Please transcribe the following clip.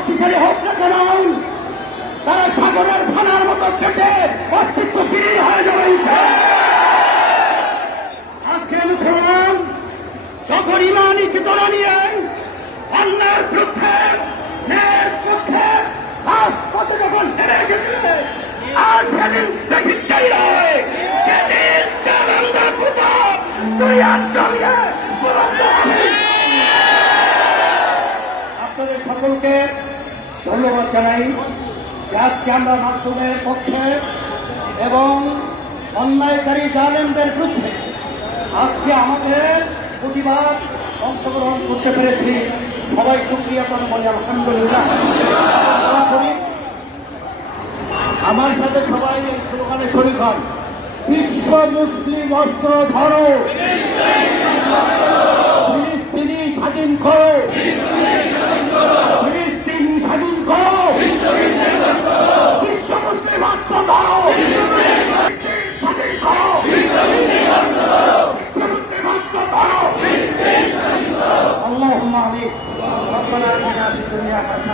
শক্তিশালী হোক না কেন, তারা সাগরের ফানার মতো কেটে অস্তিত্ব ফিরিয়ে হয়ে যাবে। আজকে মুসলমান যখন ইমানি চেতনা নিয়ে অন্যের বিরুদ্ধে ন্যায়ের পক্ষে রাজপথে যখন হেরে এসেছে, আর সেদিন বেশি দেরি নয়, সেদিন জালান্দার পুজো দুনিয়ার জমিয়ে বুলন্দ হবে। আপনাদের সকলকে ধন্যবাদ জানাই যে আজকে আমরা মাধ্যমের পক্ষে এবং অন্যায়কারী জালেমদের বিরুদ্ধে আজকে আমাদের প্রতিবাদ অংশগ্রহণ করতে পেরেছি। সবাই শুকরিয়া করে বলি আলহামদুলিল্লাহ। আমার সাথে সবাই এই স্লোগানে শরীক হন, বিশ্ব মুসলিম অস্ত্র ধরো, ফিলিস্তিনি স্বাধীন করো, ফিলিস্তিনি স্বাধীন করো, বিশ্ব মুসলিম অস্ত্র ধরো, স্বাধীন করো, বিশ্ব মুসলিম অস্ত্র ধরো। আল্লাহুম্মা আমিন। রব্বানা আতিনা ফিদ দুনিয়া হাসানাহ